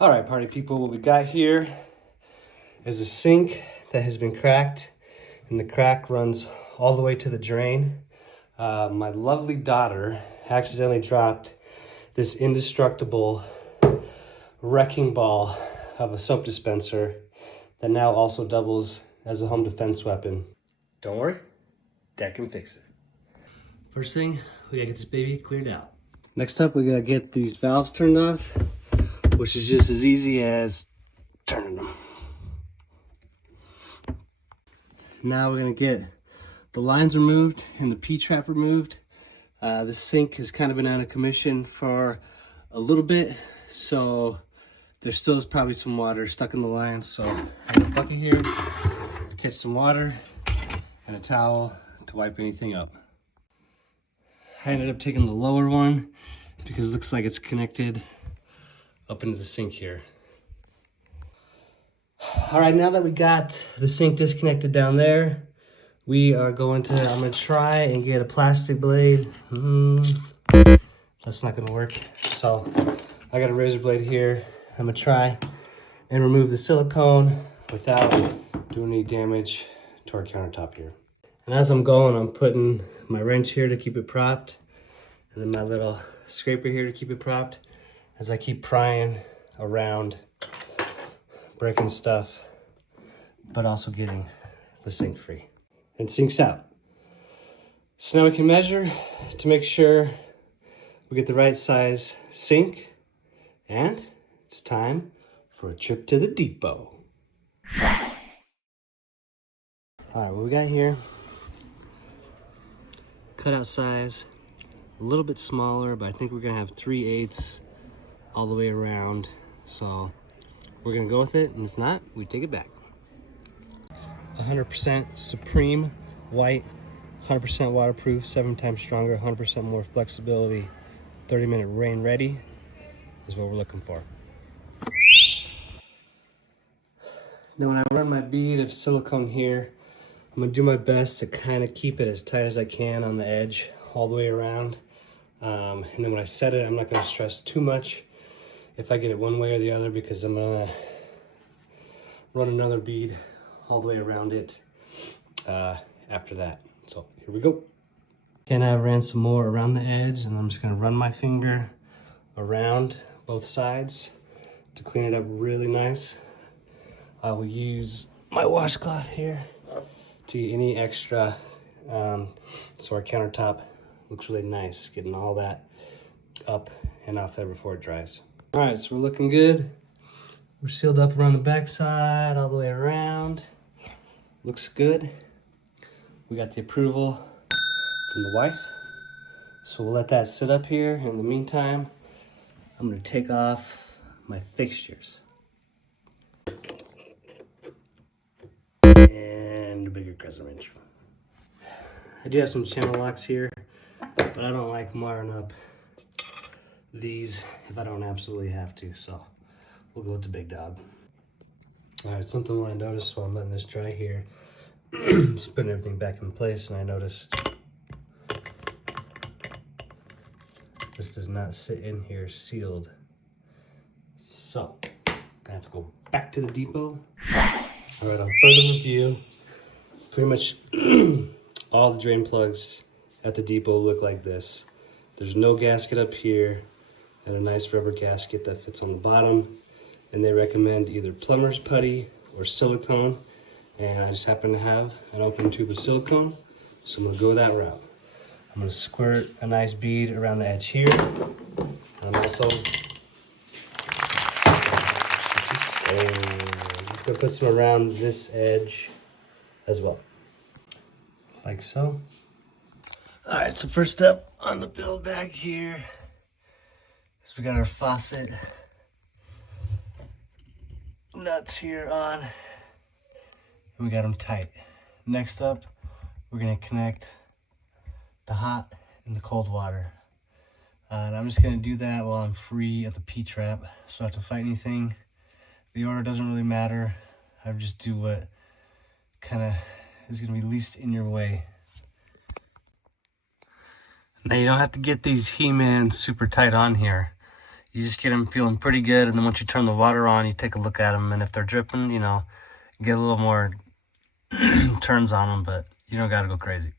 All right, party people, what we got here is a sink that has been cracked, and the crack runs all the way to the drain. My lovely daughter accidentally dropped this indestructible wrecking ball of a soap dispenser that now also doubles as a home defense weapon. Don't worry, Dad can fix it. First thing, we gotta get this baby cleared out. Next up, we gotta get these valves turned off, which is just as easy as turning them. Now we're gonna get the lines removed and the P-trap removed. The sink has kind of been out of commission for a little bit, so there still is probably some water stuck in the lines. So I have a bucket here to catch some water and a towel to wipe anything up. I ended up taking the lower one because it looks like it's connected up into the sink here. All right, now that we got the sink disconnected down there, I'm gonna try and get a plastic blade. That's not gonna work. So I got a razor blade here. I'm gonna try and remove the silicone without doing any damage to our countertop here. And as I'm going, I'm putting my wrench here to keep it propped, and then my little scraper here to keep it propped as I keep prying around, breaking stuff, but also getting the sink free and sinks out. So now we can measure to make sure we get the right size sink, and it's time for a trip to the depot. All right, what we got here, cutout size, a little bit smaller, but I think we're gonna have 3/8 all the way around. So we're gonna go with it, and if not, we take it back. 100% Supreme white, 100% waterproof, 7 times stronger, 100% more flexibility, 30-minute rain ready is what we're looking for. Now when I run my bead of silicone here, I'm gonna do my best to kind of keep it as tight as I can on the edge all the way around. And then when I set it, I'm not gonna stress too much if I get it one way or the other, because I'm gonna run another bead all the way around it after that. So here we go. And I ran some more around the edge, and I'm just gonna run my finger around both sides to clean it up really nice. I will use my washcloth here to get any extra, so our countertop looks really nice, getting all that up and off there before it dries. All right, so we're looking good. We're sealed up around the back side, all the way around. Looks good. We got the approval from the wife, so we'll let that sit up here. In the meantime, I'm gonna take off my fixtures. And a bigger crescent wrench. I do have some channel locks here, but I don't like marring up these if I don't absolutely have to, so we'll go with the big dog. All right, something I noticed while I'm letting this dry here, just putting everything back in place, and I noticed this does not sit in here sealed. So, gonna have to go back to the depot. All right, on further review, pretty much all the drain plugs at the depot look like this. There's no gasket up here, and a nice rubber gasket that fits on the bottom. And they recommend either plumber's putty or silicone. And I just happen to have an open tube of silicone, so I'm gonna go that route. I'm gonna squirt a nice bead around the edge here. I'm also gonna put some around this edge as well, like so. All right, so first up on the build bag here is we got our faucet nuts here on, and we got them tight. Next up, we're gonna connect the hot and the cold water. And I'm just gonna do that while I'm free of the P-trap, so I don't have to fight anything. The order doesn't really matter. I just do what kind of is gonna be least in your way. Now you don't have to get these He-Man super tight on here. You just get them feeling pretty good, and then once you turn the water on, you take a look at them, and if they're dripping, you know, get a little more turns on them, but you don't got to go crazy.